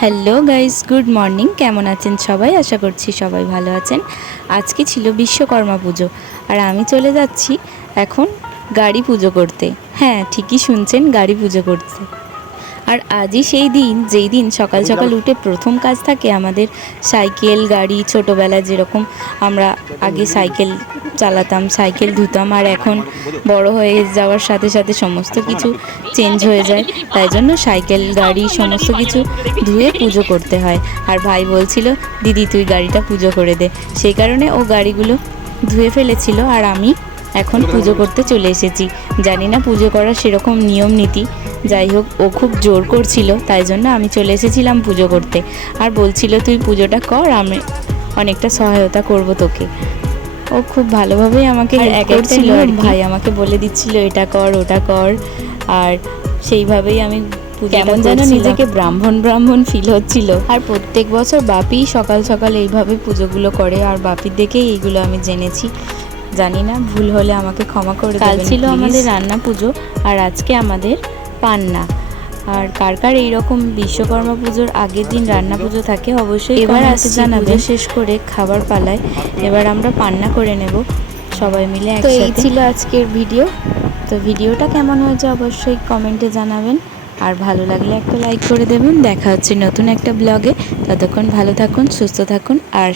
Hello guys good morning কেমন আছেন সবাই? আশা করছি সবাই ভালো আছেন। আজকে ছিল বিশ্বকর্মা পুজো। আর আমি চলে যাচ্ছি এখন গাড়ি পুজো করতে। হ্যাঁ ঠিকই শুনছেন, গাড়ি পুজো করতে। আর আজই সেই দিন যেই দিন সকাল সকাল উঠে প্রথম কাজ থাকে আমাদের সাইকেল গাড়ি ছোটোবেলায় যেরকম আমরা আগে সাইকেল চালাতাম সাইকেল ধুতাম আর এখন বড় হয়ে যাওয়ার সাথে সাথে সমস্ত কিছু চেঞ্জ হয়ে যায়। তাই জন্য সাইকেল গাড়ি সমস্ত কিছু ধুয়ে পুজো করতে হয়। আর ভাই বলছিল দিদি তুই গাড়িটা পুজো করে দে। সেই কারণে ও গাড়িগুলো ধুয়ে ফেলেছিল আর আমি এখন পুজো করতে চলে এসেছি। জানি না পুজো করার সেরকম নিয়ম নীতি। যাই হোক ও খুব জোর করছিল তাই জন্য আমি চলে এসেছিলাম পুজো করতে। আর বলছিল তুই পুজোটা কর আমি অনেকটা সহায়তা করব তোকে। ও খুব ভালোভাবেই আমাকে এক করছিল আর ভাই আমাকে বলে দিচ্ছিল এটা কর ওটা কর। আর সেইভাবেই আমি কেমন যেন নিজেকে ব্রাহ্মণ ব্রাহ্মণ ফিল হচ্ছিল। আর প্রত্যেক বছর বাপি সকাল সকাল এইভাবে পুজোগুলো করে আর বাপির দেখেই এইগুলো আমি জেনেছি। জানি না ভুল হলে আমাকে ক্ষমা করে কাল ছিল আমাদের রান্না পুজো আর আজকে আমাদের পান্না। আর কার কার এইরকম বিশ্বকর্মা পুজোর আগের দিন রান্না পুজো থাকে অবশ্যই এবার আসছে জানাবে শেষ করে খাবার পালায়। এবার আমরা পান্না করে নেব সবাই মিলে তো এই ছিল আজকের ভিডিও। তো ভিডিওটা কেমন হয়েছে অবশ্যই কমেন্টে জানাবেন। আর ভালো লাগলে একটা লাইক করে দেবেন। দেখা হচ্ছে নতুন একটা ব্লগে। ততক্ষণ ভালো থাকুন সুস্থ থাকুন আর